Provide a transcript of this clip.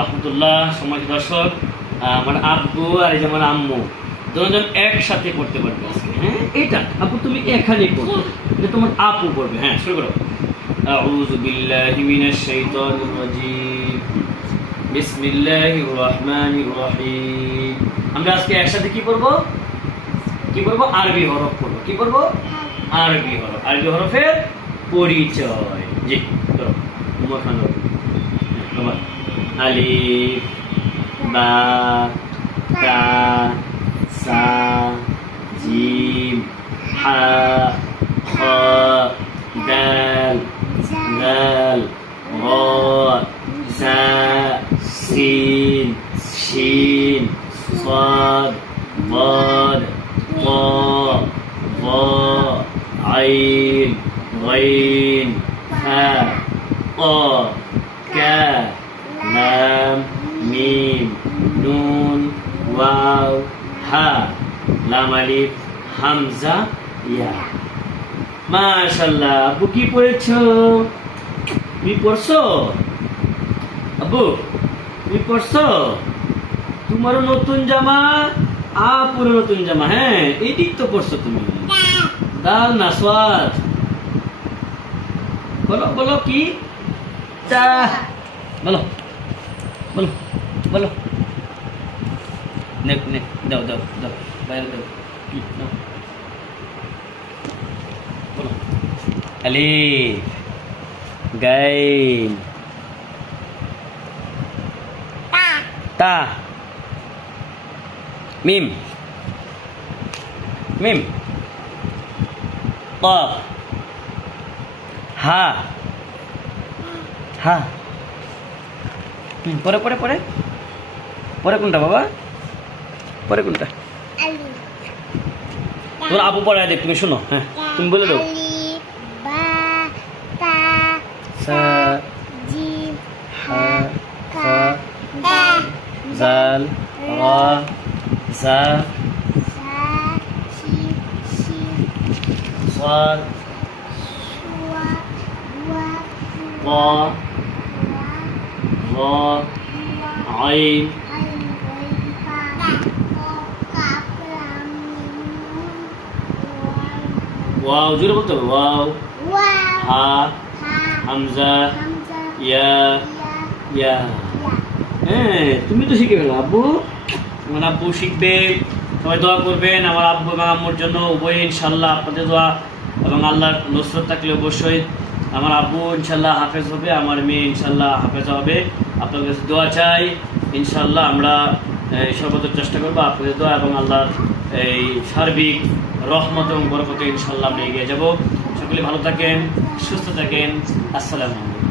রহমতুল্লাহ। সম্মানিত দর্শক, আমার আব্বু আর এই যে আমার আম্মু দুজন একসাথে করতে পারবে আজকে। হ্যাঁ, এটা আব্বু তুমি এখানে করবে, এটা তোমার আপু করবে। হ্যাঁ, শুরু করো। আউযু বিল্লাহি মিনাশ শাইতানির রাজীম, বিসমিল্লাহির রহমানির রহিম। আমরা আজকে একসাথে কি করব? আরবি হরফ করব। কি করব? আরবি হরফ। আরবি হরফের পরিচয়। জি, করো। আলিফ, বা, তা, সা, জিম, হা, খ, দাল, দাল, র, সা, সিন, শিন, صاد, ضاد, طاء, ظاء, عين, غين, هاء, طاء, كاف, لام, ميم, نون, واو, হা, লাম, আলিফ, হামজা, ইয়া। মাশাআল্লাহ, আব্বু কি পড়েছো? তুমি পড়ছো? আব্বু তুমি পড়ছো? তোমারও নতুন জামা, আপুরও নতুন জামা। হ্যাঁ, এই দিক তো পড়ছো তুমি। দাল না সোয়াদ? বলো বলো কি? তা বলো বলো বলো। নে নে, দাও দাও দাও, বাইরে দাও। দাও, বলো। আলিফ, গাইন, তা, মিম, মিম, কফ, হা, হা। পরে পরে পরে পরে কোনটা বাবা? পরে কোনটা? তোমার আপু পড়ায় দেখ, তুমি শোনো। হ্যাঁ, তুমি বলে দাও। সা, জিম, হা, খ, জাল, রা, জা, صاد, ضا, ظا, عين, ওয়াও। জোরে বলতে হবে। ওয়াও, হা, হামজা, ইয়া, ইয়া। হ্যাঁ, তুমি তো শিখে গেলো আব্বু। আমার আব্বু শিখবে। সবাই দোয়া করবেন আমার আব্বু এবং আম্মুর জন্য, উভয় ইনশাল্লাহ। আপনাদের দোয়া এবং আল্লাহর নসরত থাকলে অবশ্যই আমার আব্বু ইনশাল্লাহ হাফেজ হবে, আমার মেয়ে ইনশাল্লাহ হাফেজ হবে। আপনাদের কাছে দোয়া চাই। ইনশাল্লাহ আমরা সর্বদা চেষ্টা করবো আপনাদের দোয়া এবং আল্লাহর এই সার্বিক রহমত এবং বরকতে ইনশাল্লাহ আমরা এগিয়ে যাব। সকলে ভালো থাকেন, সুস্থ থাকেন। আসসালামু আলাইকুম।